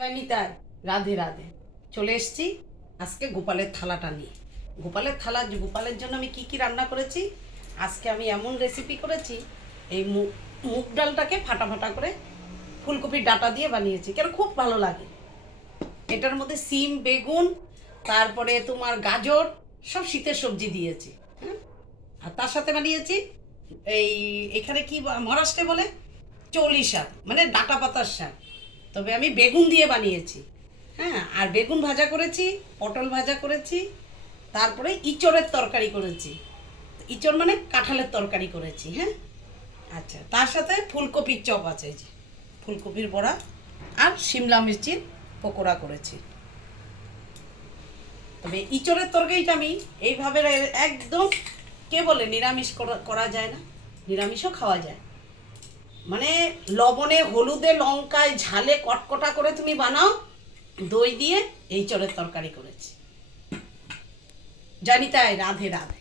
জয়নিতাই, রাধে রাধে। চলে এসছি আজকে গোপালের থালাটা নিয়ে। গোপালের থালা, গোপালের জন্য আমি কি কি রান্না করেছি। আজকে আমি এমন রেসিপি করেছি, এই মুগ ডালটাকে ফাটা ফাটা করে ফুলকপির ডাঁটা দিয়ে বানিয়েছি, কেন খুব ভালো লাগে। এটার মধ্যে সিম, বেগুন, তারপরে তোমার গাজর, সব শীতের সবজি দিয়েছি। হ্যাঁ, আর তার সাথে বানিয়েছি এই, এখানে কি মহারাষ্ট্রে বলে চলি শাক, মানে ডাঁটা পাতার শাক, তবে আমি বেগুন দিয়ে বানিয়েছি। হ্যাঁ, আর বেগুন ভাজা করেছি, পটল ভাজা করেছি, তারপরে ইঁচড়ের তরকারি করেছি। ইঁচড় মানে কাঁঠালের তরকারি করেছি। হ্যাঁ, আচ্ছা, তার সাথে ফুলকপির চপ আছে, এই যে ফুলকপির বড়া, আর শিমলা মির্চির পকোড়া করেছি। তবে ইঁচড়ের তরকারিটা আমি এইভাবে একদম, কে বলে নিরামিষ করা যায় না, নিরামিষও খাওয়া যায়। মানে লবণে, হলুদে, লঙ্কায়, ঝালে কটকটা করে তুমি বানাও, দই দিয়ে এই চড়ের তরকারি করেছি। জানি তাই, রাধে রাধে।